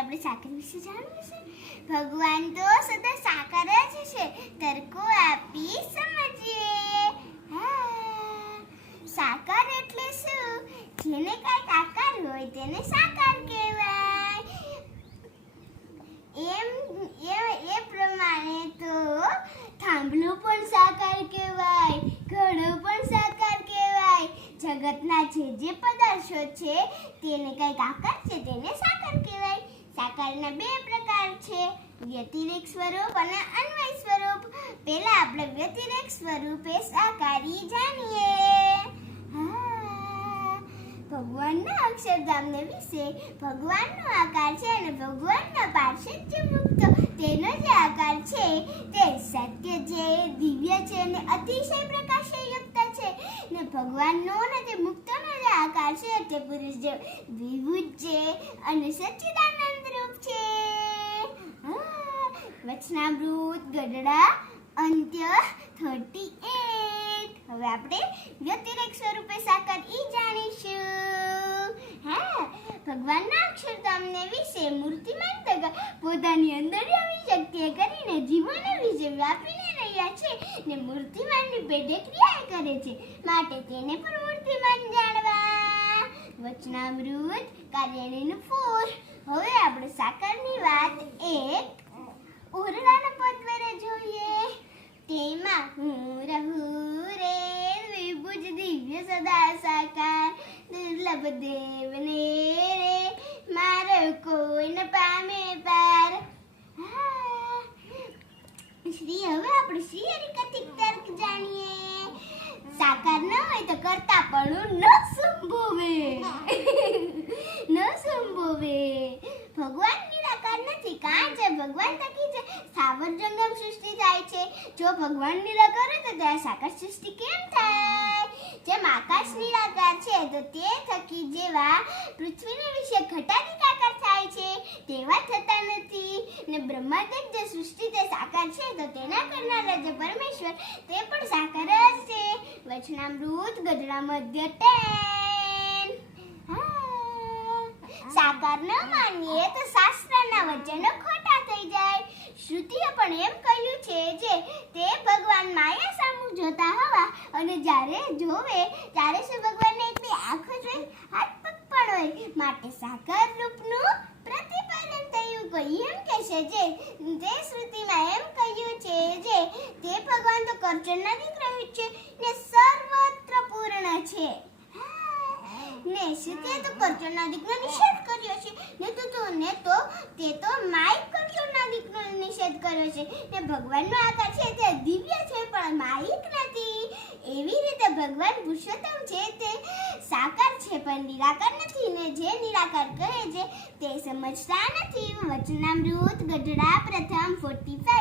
આપણે સાકર વિશે જાણવું છે ભગવાન તો સદા સાકર જ છે તરકો આપી સમજીએ. સાકર એટલે શું? જેને કાંઈક આકાર હોય તેને સાકાર કહેવાય. એમ, એ એ પ્રમાણે તો થાંભલો પણ સાકાર કહેવાય, ઘડો પણ સાકાર કહેવાય. જગતના જે જે પદાર્થો છે, તેને કંઈક આકાર છે, તેને સાકાર સાકારના બે પ્રકાર છે. વ્યતિરેક સ્વરૂપ અને અન્વય સ્વરૂપ. પહેલા આપણે વ્યતિરેક સ્વરૂપે સાકારી જાણીએ. ભગવાનના અક્ષરધામને વિશે ભગવાનનો આકાર છે અને ભગવાનના પાર્ષદ જે મુક્ત તેનો જે આકાર છે તે સત્ય છે, દિવ્ય છે અને અતિશય પ્રકાશયુક્ત છે. ને ભગવાનનો અને તે મુક્તનો જે આકાર છે તે પુરુષ જે વિભૂત છે અને સચ્ચિદાનંદ છે. વચનામૃત, ગઢડા, અંત્ય થર્ટી હવે આપણે વ્યતિરેક સ્વરૂપે સાકર ઈ જાણીશું. હા ભગવાનના અક્ષરધામને વિશે મૂર્તિમાન તગા પોતાની અંતર્યામી શક્તિએ કરીને જીવોને વિશે વ્યાપીને રહ્યા છે ને મૂર્તિમાનની પેટે ક્રિયા કરે છે. માટે તેને પણ મૂર્તિમાન જાણવા. વચનામૃત કાર્યાણીનું ફોર હવે આપણે સદા સાકાર દુર્લભ દેવને રે મારો કોઈ ન પામે પાર શ્રી હવે આપણે શ્રી હરિકથિક તર્ક જાણીએ સાકાર ન હોય તો કરતા પણ ન સંભવે ન સંભવે ભગવાન નિરાકાર નથી કારણ છે ભગવાન થકી છે સાવર જંગમ સૃષ્ટિ થાય છે. જો ભગવાન નિરાકાર હોય તો ત્યાં સાકાર સૃષ્ટિ કેમ થાય જેમ આકાશ નિરાકાર છે તો તે થકી જેવા પૃથ્વીના વિશે ઘટાદિકાકાર થાય છે, તેવા થતા નથી. ને બ્રહ્માંડ જે સૃષ્ટિ તે સાકાર છે, તો તેના કરનારા જે પરમેશ્વર તે પણ સાકાર જ વચનામૃત ગઢડા મધ્ય ટેન. સાકાર ન માનીએ તો શાસ્ત્રના વચનો ખોટા થઈ જાય. શ્રુતિએ પણ એમ કહ્યું છે જે તે ભગવાન માયા સામુ જોતા હવા અને જ્યારે જોવે, ત્યારે શું ભગવાનને એટલી આંખો જોઈ હાથ પગ પણ હોય માટે સાકાર રૂપનું પ્રતિપાદન થયું કોઈ એમ કહેશે જે શ્રુતિમાં એમ કહ્યું છે જે તે ભગવાન તો કરચનના દીકરા છે, ને સર્વત્ર પૂર્ણ છે. ને શ્રુતિએ તો કરજણના દીકરો નિષેધ કર્યો છે. ને તો તો ને તો તે તો માય કરજણના દીકરો નિષેધ કર્યો છે. ને ભગવાનનો આકાર છે તે દિવ્ય છે, પણ માયિક નથી. એવી રીતે ભગવાન પુરુષોત્તમ છે તે છે પણ નિરાકર નથી ને જે નિરાકર કહે છે તે સમજતા નથી. વચનામૃત ગઢડા પ્રથમ 45